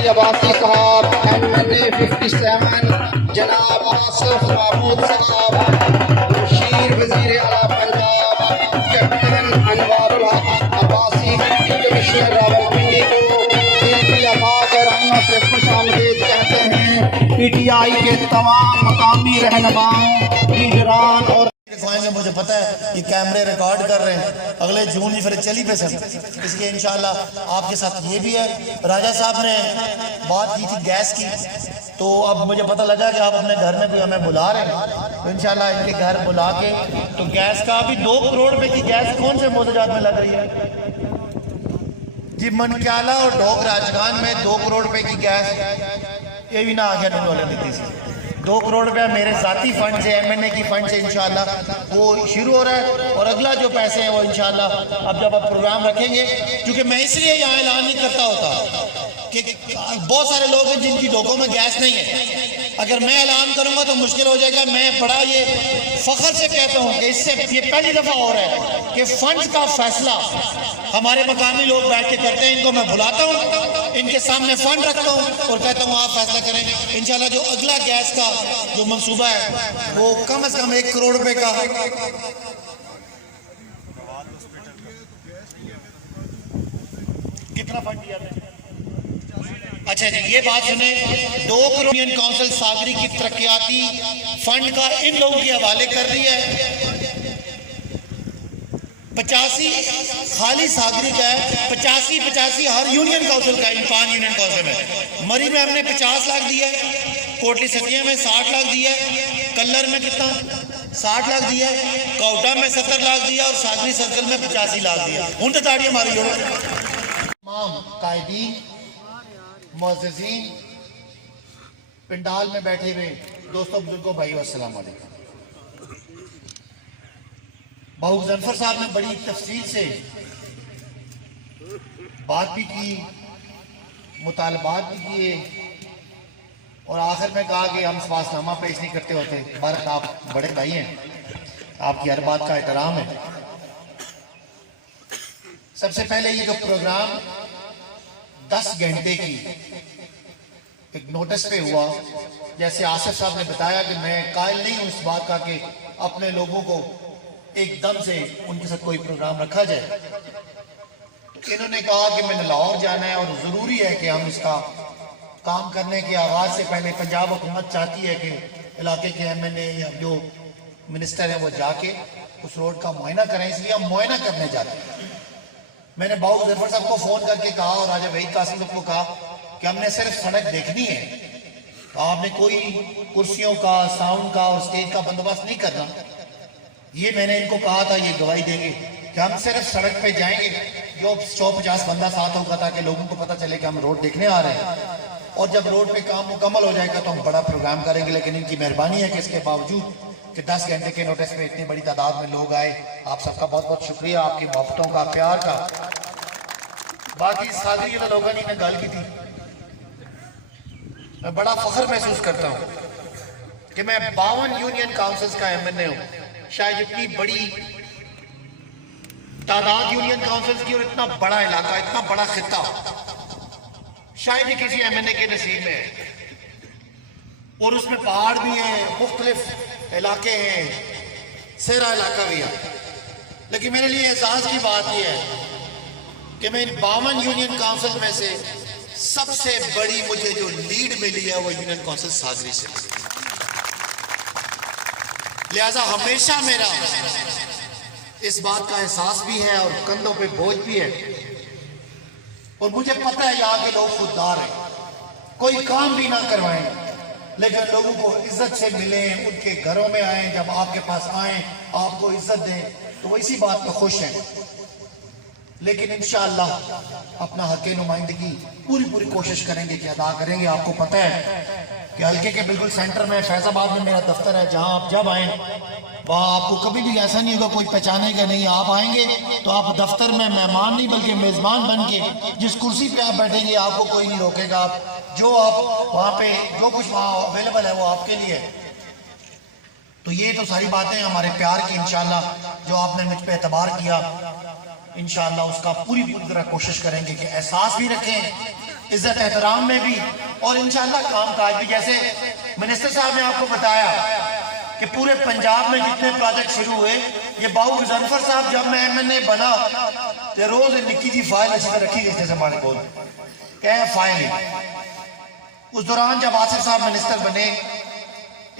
सैयदी अब्बासी साहब, MNA 57 जनाब आसिफ महमूद साहब, मुशीर वजीर आला पंजाब कैप्टन अनवारुल हक अब्बासी, कमिश्नर रावलपिंडी को दिल की अता रहमत से खुशामदीद कहते हैं। PTI के तमाम मकामी रहनुमाओं, लीडरान और मुझे पता है ये कैमरे रिकॉर्ड कर रहे हैं, अगले जून ही फिर चली पे सर, इसलिए इंशाल्लाह आपके साथ ये भी है। राजा साहब ने बात की थी गैस की, तो अब मुझे पता लगा कि आप अपने घर में भी हमें बुला रहे हैं, तो इंशाल्लाह इनके घर बुला के तो गैस का अभी 2 करोड़ रुपए की गैस कौन से मोहताजात में लग रही है जी? मनक्याला और ढोक राजखान में 2 करोड़ रुपए की गैस, ये भी ना आ गया वाले नीति से। 2 करोड़ रुपया मेरे ज़ाती फंड से, MNA की फंड से इंशाल्लाह वो शुरू हो रहा है, और अगला जो पैसे हैं वो इंशाल्लाह अब जब आप प्रोग्राम रखेंगे, क्योंकि मैं इसलिए यहाँ ऐलान नहीं करता होता कि बहुत सारे लोग हैं जिनकी ढोकों में गैस नहीं है। अगर मैं ऐलान करूंगा तो मुश्किल हो जाएगा। मैं बड़ा ये फख्र से कहता हूँ कि इससे ये पहली दफ़ा हो रहा है कि फंड का फैसला हमारे मकामी लोग बैठ के करते हैं। इनको मैं बुलाता हूँ, इनके सामने फंड रखता हूँ और कहता हूँ आप फैसला करें। इंशाल्लाह जो अगला गैस का जो मंसूबा है वो कम से कम 1 करोड़ रुपए का। कितना फंड दिया था? अच्छा जी, ये बात सुने, 2 करोड़ यूनियन काउंसिल सागरी की तरक्याती फंड का इन लोगों के हवाले कर रही है। 85 खाली सागरी का है, 85 हर यूनियन काउंसिल का, इन 5 यूनियन काउंसिल में। मरी में हमने 50 लाख दिया है, कोटली सतिया में 60 लाख दिया है, कल्लर में कितना 60 लाख दिया है, कोटा में 70 लाख दिया और सागरी सर्कल में 85 लाख दिया। उन तो ताड़ियां मारी जोड़ो। तमाम कायदीन, मुअज़्ज़िज़ीन, पिंडाल में बैठे हुए दोस्तों, बुजुर्गों, भाइयों, अस्सलाम वालेकुम। बाबू ज़फ़र साहब ने बड़ी तफसील से बात भी की, मुतालबात भी किए, और आखिर में कहा कि हम सवासनामा पेश नहीं करते होते। भारत आप बड़े भाई हैं, आपकी हर बात का एहतराम है। सबसे पहले ये जो प्रोग्राम 10 घंटे की एक नोटिस पे हुआ, जैसे आसिफ साहब ने बताया कि मैं कायल नहीं हूं इस बात का कि अपने लोगों को एकदम से उनके साथ कोई प्रोग्राम रखा जाए, तो इन्होंने कहा कि मैंने लाहौर जाना है और ज़रूरी है कि हम इसका काम करने के आगाज़ से पहले पंजाब हुकूमत चाहती है कि इलाके के MNA या जो मिनिस्टर हैं वो जाके उस रोड का मुआयना करें, इसलिए हम मुआयना करने जाते हैं। मैंने बाबू ज़फ़र साहब को फ़ोन करके कहा और राजा वहीद कासिम को कहा कि हमने सिर्फ सड़क देखनी है, तो आपने कोई कुर्सियों का, साउंड का और स्टेज का बंदोबस्त नहीं करना। ये मैंने इनको कहा था, ये गवाही देंगे कि हम सिर्फ सड़क पे जाएंगे, जो 150 बंदा साथ होगा, ताकि लोगों को पता चले कि हम रोड देखने आ रहे हैं, और जब रोड पे काम मुकम्मल हो जाएगा तो हम बड़ा प्रोग्राम करेंगे। लेकिन इनकी मेहरबानी है कि इसके बावजूद कि 10 घंटे के नोटिस पे इतनी बड़ी तादाद में लोग आए, आप सबका बहुत बहुत शुक्रिया, आपकी मोहब्बतों का, प्यार का। बाकी सागरी वाले लोगों ने गल की थी, मैं बड़ा फख्र महसूस करता हूँ कि मैं 52 यूनियन काउंसिल्स का MNA हूँ। शायद इतनी बड़ी तादाद यूनियन काउंसिल्स की और इतना बड़ा इलाका, इतना बड़ा खिता शायद ही किसी MNA के नसीब में है। और उसमें पहाड़ भी हैं, मुख्तलिफ इलाके हैं, सेरा इलाका भी है। लेकिन मेरे लिए एहसास की बात यह है कि मैं इन 52 यूनियन काउंसिल में से सबसे बड़ी मुझे जो लीड मिली है वो यूनियन काउंसिल सागरी से। लिहाजा हमेशा मेरा इस बात का एहसास भी है और कंधों पे बोझ भी है, और मुझे पता है यहाँ के लोग खुददार हैं, कोई काम भी ना करवाएं लेकिन लोगों को इज्जत से मिलें, उनके घरों में आए, जब आपके पास आए आपको इज्जत दें, तो वो इसी बात पर खुश हैं। लेकिन इंशाअल्लाह अपना हक नुमाइंदगी पूरी कोशिश करेंगे कि अदा करेंगे। आपको पता है कि हल्के के बिल्कुल सेंटर में फैजाबाद में मेरा दफ्तर है, जहां आप जब आए वहां आपको कभी भी ऐसा नहीं होगा कोई पहचानेगा नहीं। आप आएंगे तो आप दफ्तर में मेहमान नहीं बल्कि मेजबान बन के जिस कुर्सी पे आप बैठेंगे आपको कोई नहीं रोकेगा। आप जो आप वहाँ पे जो कुछ वहाँ अवेलेबल है वो आपके लिए है। तो ये तो सारी बातें हमारे प्यार की, इंशाल्लाह जो आपने मुझ पे एतबार किया, इंशाल्लाह उसका पूरी तरह कोशिश करेंगे कि एहसास भी रखें इज्जत एहतराम में भी और इंशाल्लाह काम काज भी। जैसे मिनिस्टर साहब ने आपको बताया कि पूरे पंजाब में जितने प्रोजेक्ट शुरू हुए, ये बाबू गजनफर साहब जब मैं MNA बना तो रोज निक्की जी फाइल ऐसी रखी गई जैसे हमारे बोल क्या फाइल ही। उस दौरान जब आसिफ साहब मिनिस्टर बने,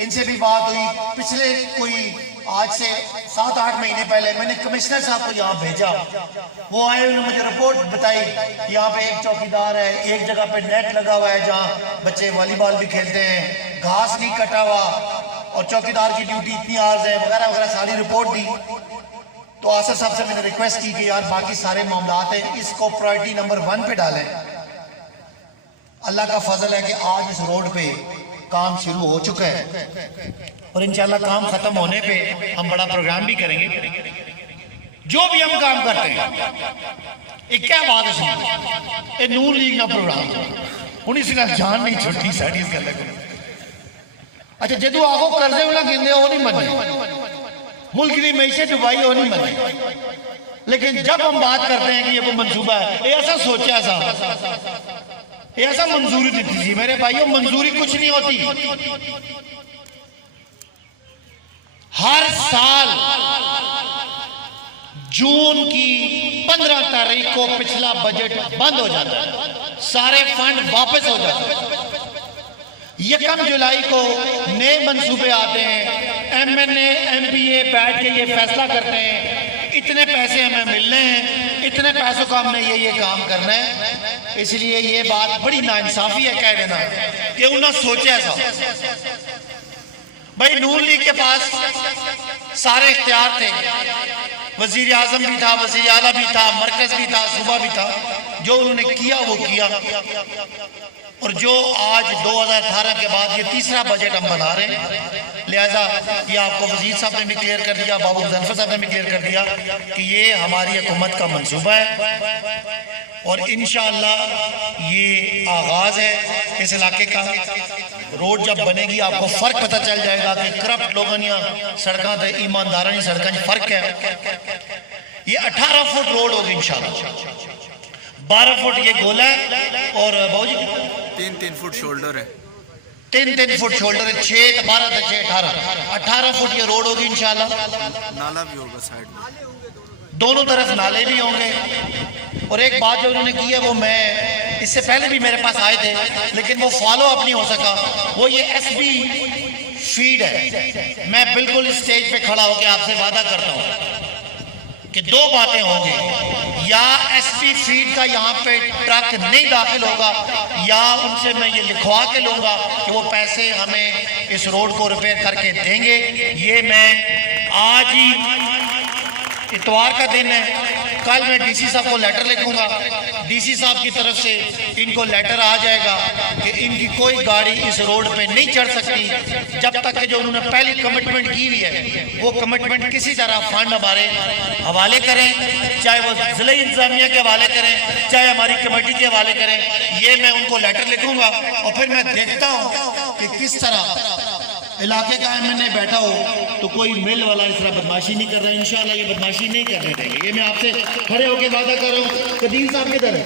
इनसे भी बात हुई। पिछले कोई आज से 7-8 महीने पहले मैंने कमिश्नर साहब को यहाँ भेजा, वो आए, उन्होंने मुझे रिपोर्ट बताई कि यहाँ पे एक चौकीदार है, एक जगह पे नेट लगा हुआ है जहाँ बच्चे वॉलीबॉल भी खेलते हैं, घास नहीं कटा हुआ और चौकीदार की ड्यूटी इतनी आवर्स है वगैरह वगैरह सारी रिपोर्ट दी। तो आसिफ साहब से मैंने रिक्वेस्ट की कि यार बाकी सारे मामलात हैं, इसको प्रायोरिटी नंबर 1 पे डालें। अल्लाह का फजल है कि आज इस रोड पे काम शुरू हो चुका है और इंशाल्लाह काम खत्म होने पे हम बड़ा प्रोग्राम भी करेंगे। जो भी हम काम करते हैं एक क्या बात है, नूर लीग का प्रोग्राम हूँ इस जान नहीं छुट्टी साड़ी इस गल। अच्छा जदू आखो करदे हो ना कहते वो नहीं मने, मुल्क की मीशत डुबाई वो नहीं मने, लेकिन जब हम बात करते हैं कि ये कोई मंसूबा है, ये ऐसा सोचा सा, ये ऐसा मंजूरी दी थी मेरे भाइयों, मंजूरी कुछ नहीं होती। हर साल जून की 15 तारीख को पिछला बजट बंद हो जाता है, सारे फंड वापस हो जाते हैं। 1 जुलाई को नए मंसूबे आते हैं, MNA MPA बैठ के ये फैसला करते हैं इतने पैसे हमें मिलने हैं, इतने पैसों का हमने ये काम करना है। इसलिए ये बात बड़ी नाइंसाफी है कह देना कि उन्होंने सोचा ऐसा। भाई नून लीग के पास सारे इख्तियार थे, वजीर आजम भी था, वजीर आला भी था, मरकज भी था, सूबा भी था। जो उन्होंने किया वो किया। और जो आज 2018 के बाद ये तीसरा बजट हम बना रहे हैं, लिहाजा ये आपको वजीर साहब ने भी क्लियर कर दिया, बाबू गजनफर साहब ने भी क्लियर कर दिया कि ये हमारी हुकूमत का मंसूबा है और इंशाअल्लाह ये आगाज है इस इलाके का। रोड जब बनेगी आपको फर्क पता चल जाएगा कि करप्ट लोगों ने सड़कों से ईमानदारा नहीं सड़कों फर्क है। ये 18 फुट रोड होगी इंशाअल्लाह, 12 फुट ये गोला है और बाबूजी 3-3 फुट शोल्डर है, 3-3 फुट शोल्डर है, 6 12 6 18 फुट ये रोड होगी इंशाल्लाह। नाला भी होगा साइड में, दोनों तरफ नाले भी होंगे। और एक बात जो उन्होंने की है वो मैं इससे पहले भी मेरे पास आए थे लेकिन वो फॉलो अप नहीं हो सका, वो ये SB फीड है। मैं बिल्कुल स्टेज पे खड़ा होकर आपसे वादा करता हूँ कि 2 बातें होंगी, या SB फीड का यहाँ पे ट्रक नहीं दाखिल होगा या उनसे मैं ये लिखवा के लूँगा कि वो पैसे हमें इस रोड को रिपेयर करके देंगे। ये मैं आज ही, इतवार का दिन है, कल मैं DC साहब को लेटर लिखूंगा, DC साहब की तरफ से इनको लेटर आ जाएगा कि इनकी कोई गाड़ी इस रोड पे नहीं चढ़ सकती जब तक कि जो उन्होंने पहली कमिटमेंट की हुई है वो कमिटमेंट किसी तरह फंड हमारे हवाले करें, चाहे वो जिला इंतजामिया के हवाले करें, चाहे हमारी कमेटी के हवाले करें। ये मैं उनको लेटर लिखूंगा और फिर मैं देखता हूँ कि किस तरह इलाके का MNA बैठा हो तो कोई मिल वाला इस तरह बदमाशी नहीं कर रहा है। इंशाल्लाह ये बदमाशी नहीं करने देंगे, ये मैं आपसे खड़े होकर वादा कर रहा हूँ। कदीर साहब किधर है?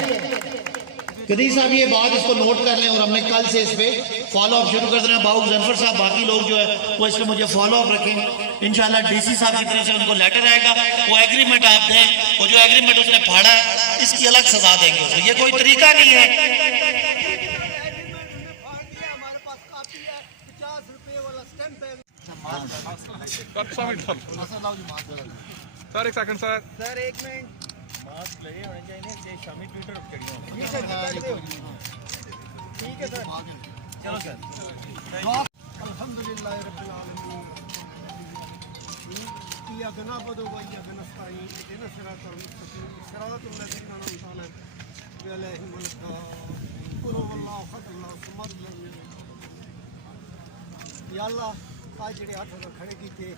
कदीर साहब ये बात इसको नोट कर लें और हमने कल से इस पे फॉलो अप शुरू कर देना। बाबू गजनफर साहब बाकी लोग जो है वो इसमें मुझे फॉलो अप रखें। इंशाल्लाह DC साहब की तरफ से उनको लेटर आएगा, वो एग्रीमेंट आप दें, वो जो एग्रीमेंट उसने फाड़ा है इसकी अलग सजा देंगे उसको। ये कोई तरीका नहीं है। सर एक second sir, sir 1 minute mask लगे होने चाहिए, शामी ट्विटर ठीक है सर, चलो सर। अल्हम्दुलिल्लाह रब्बिल आलमीन, इय्याका नअबुदु व इय्याका नस्तईन, इहदिना सिरातल मुस्तकीम, सिरातल लज़ीना अनअमता अलैहिम क़ुल हुवल्लाहु अहद अल्लाहु समद। या अल्लाह आज ਜਿਹੜੇ 8 लोग खड़े किए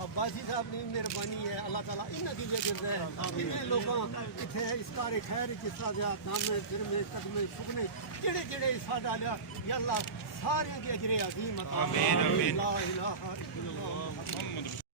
अब्बासी साहब ने मेहरबानी है, अल्लाह ताला इन्हों की वजह से इन्हें लोगों इतने इस कार खैर जिस तरह दामे फिरमे कदमे सुखने जेड़े जेड़े हिस्सा डालिया या अल्लाह सारे के अजरे अजीम। आमीन आमीन। ला इलाहा इल्लल्लाह।